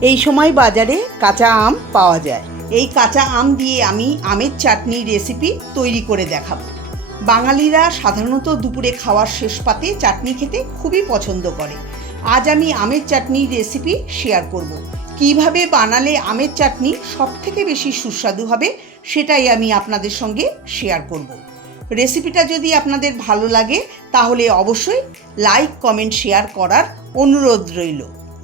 এই সময় বাজারে কাঁচা আম পাওয়া যায়। এই কাঁচা আম দিয়ে আমি আমের চাটনি রেসিপি তৈরি করে দেখাবো। বাঙালিরা সাধারণত দুপুরে খাওয়ার শেষ পাতে চাটনি খেতে খুবই পছন্দ করে। আজ আমি আমের চাটনি রেসিপি শেয়ার করব। কিভাবে বানালে আমের চাটনি সবথেকে বেশি সুস্বাদু হবে সেটাই আমি আপনাদের সঙ্গে শেয়ার করব। রেসিপিটা যদি আপনাদের ভালো লাগে তাহলে অবশ্যই লাইক, কমেন্ট, শেয়ার করার অনুরোধ রইল।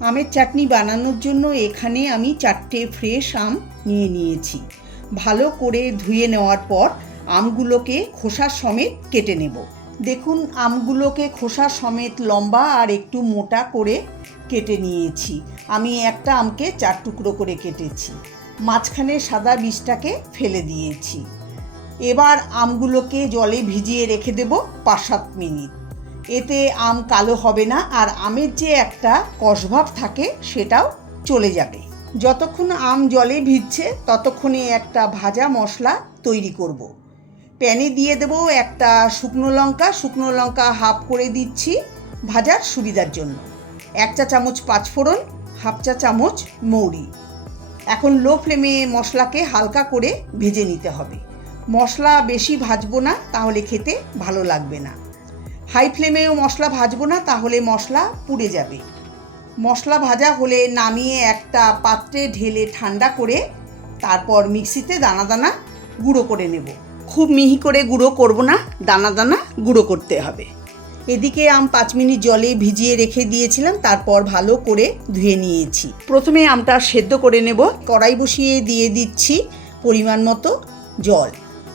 আমের চাটনি বানানোর জন্য এখানে আমি 4টে ফ্রেশ আম নিয়েছি। ভালো করে ধুয়ে নেওয়ার পর আমগুলোকে খোসা সমেত কেটে নেব। দেখুন, আমগুলোকে খোসা সমেত লম্বা আর একটু মোটা করে কেটে নিয়েছি। আমি একটা আমকে 4 টুকরো করে কেটেছি। মাঝখানে সাদা বীজটাকে ফেলে দিয়েছি। এবার আমগুলোকে জলে ভিজিয়ে রেখে দেব 5-7 মিনিট। এতে আম কালো হবে না আর আমের যে একটা কষভাব থাকে সেটাও চলে যাবে। যতক্ষণ আম জলে ভিজছে ততক্ষণে একটা ভাজা মশলা তৈরি করব। প্যানে দিয়ে দেব একটা শুকনো লঙ্কা হাফ করে দিচ্ছি ভাজার সুবিধার জন্য, 1 চা চামচ 5 ফোড়ন, হাফ চা চামচ মৌরি। এখন লো ফ্লেমে মশলাকে হালকা করে ভেজে নিতে হবে। মশলা বেশি ভাজবো না, তাহলে খেতে ভালো লাগবে না। হাই ফ্লেমেও মশলা ভাজবো না, তাহলে মশলা পুড়ে যাবে। মশলা ভাজা হলে নামিয়ে একটা পাত্রে ঢেলে ঠান্ডা করে তারপর মিক্সিতে দানা দানা গুঁড়ো করে নেব। খুব মিহি করে গুঁড়ো করব না, দানা দানা গুঁড়ো করতে হবে। এদিকে আম 5 মিনিট জলে ভিজিয়ে রেখে দিয়েছিলাম, তারপর ভালো করে ধুয়ে নিয়েছি। প্রথমে আমটা সেদ্ধ করে নেব। কড়াই বসিয়ে দিয়ে দিচ্ছি পরিমাণ মতো জল।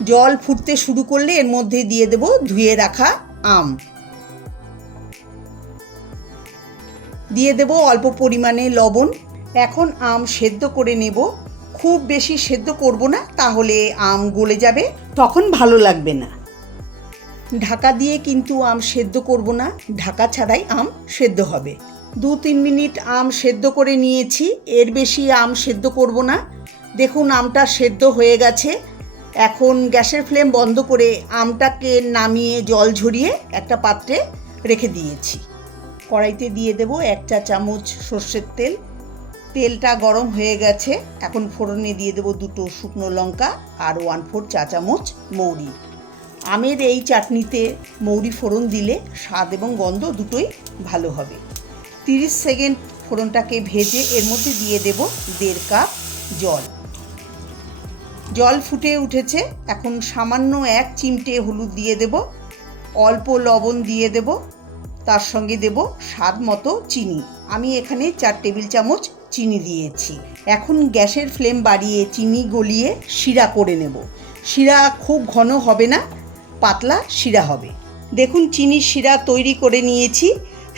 জল ফুটতে শুরু করলে এর মধ্যে দিয়ে দেব ধুয়ে রাখা আম। দিয়ে দেব অল্প পরিমাণে লবণ। এখন আম সেদ্ধ করে নেব। খুব বেশি সেদ্ধ করব না, তাহলে আম গলে যাবে, তখন ভালো লাগবে না। ঢাকা দিয়ে কিন্তু আম সেদ্ধ করব না, ঢাকা ছাড়াই আম সেদ্ধ হবে। 2-3 মিনিট আম সেদ্ধ করে নিয়েছি, এর বেশি আম সেদ্ধ করব না। দেখুন, আমটা সেদ্ধ হয়ে গেছে। এখন গ্যাসের ফ্লেম বন্ধ করে আমটাকে নামিয়ে জল ঝরিয়ে একটা পাত্রে রেখে দিয়েছি। কড়াইতে দিয়ে দেব 1 চা চামচ সর্ষের তেল। তেলটা গরম হয়ে গেছে। এখন ফোড়নে দিয়ে দেব 2টো শুকনো লঙ্কা আর 1/4 চা চামচ মৌরি। আমের এই চাটনিতে মৌরি ফোড়ন দিলে স্বাদ এবং গন্ধ দুটোই ভালো হবে। 30 সেকেন্ড ফোড়নটাকে ভেজে এর মধ্যে দিয়ে দেব 1.5 কাপ জল। জল ফুটে উঠেছে। এখন সামান্য 1 চিমটে হলুদ দিয়ে দেব, অল্প লবণ দিয়ে দেব, তার সঙ্গে দেব স্বাদ মতো চিনি। আমি এখানে 4 টেবিল চামচ চিনি দিয়েছি। এখন গ্যাসের ফ্লেম বাড়িয়ে চিনি গলিয়ে শিরা করে নেব। শিরা খুব ঘন হবে না, পাতলা শিরা হবে। দেখুন, চিনি শিরা তৈরি করে নিয়েছি।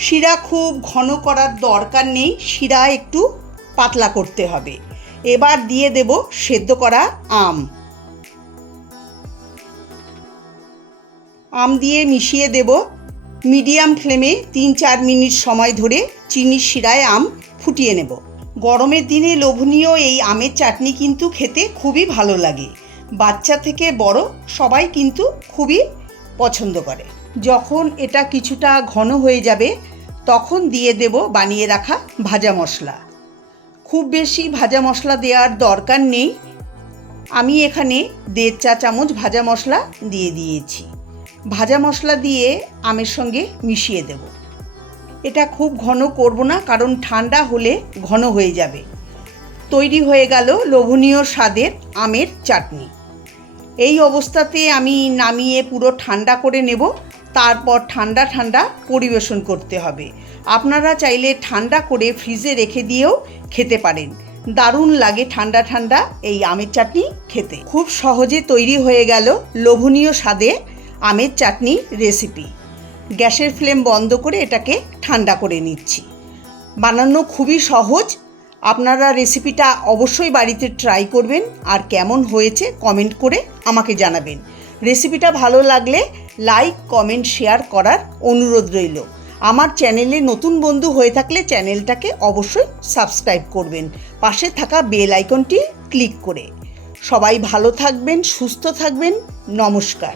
শিরা খুব ঘন করার দরকার নেই, শিরা একটু পাতলা করতে হবে। এবার দিয়ে দেব সেদ্ধ করা আম। আম দিয়ে মিশিয়ে দেব। মিডিয়াম ফ্লেমে 3-4 মিনিট সময় ধরে চিনির শিরায় আম ফুটিয়ে নেব। গরমের দিনে লোভনীয় এই আমের চাটনি কিন্তু খেতে খুবই ভালো লাগে। বাচ্চা থেকে বড় সবাই কিন্তু খুবই পছন্দ করে। যখন এটা কিছুটা ঘন হয়ে যাবে তখন দিয়ে দেব বানিয়ে রাখা ভাজা মশলা। খুব বেশি ভাজা মশলা দেওয়ার দরকার নেই। আমি এখানে 1.5 চা চামচ ভাজা মশলা দিয়ে দিয়েছি। ভাজা মশলা দিয়ে আমের সঙ্গে মিশিয়ে দেব। এটা খুব ঘন করব না, কারণ ঠান্ডা হলে ঘন হয়ে যাবে। তৈরি হয়ে গেল লোভনীয় স্বাদের আমের চাটনি। এই অবস্থাতে আমি নামিয়ে পুরো ঠান্ডা করে নেব। তারপর ঠান্ডা ঠান্ডা পরিবেশন করতে হবে। আপনারা চাইলে ঠান্ডা করে ফ্রিজে রেখে দিয়েও খেতে পারেন। দারুণ লাগে ঠান্ডা ঠান্ডা এই আমের চাটনি খেতে। খুব সহজে তৈরি হয়ে গেল লোভনীয় স্বাদে আমের চাটনি রেসিপি। গ্যাসের ফ্লেম বন্ধ করে এটাকে ঠান্ডা করে নিচ্ছি। বানানো খুবই সহজ। আপনারা রেসিপিটা অবশ্যই বাড়িতে ট্রাই করবেন আর কেমন হয়েছে কমেন্ট করে আমাকে জানাবেন। রেসিপিটা ভালো লাগলে লাইক, কমেন্ট, শেয়ার করার অনুরোধ রইল। আমার চ্যানেলে নতুন বন্ধু হয়ে থাকলে চ্যানেলটাকে অবশ্যই সাবস্ক্রাইব করবেন, পাশে থাকা বেল আইকনটি ক্লিক করে। সবাই ভালো থাকবেন, সুস্থ থাকবেন। নমস্কার।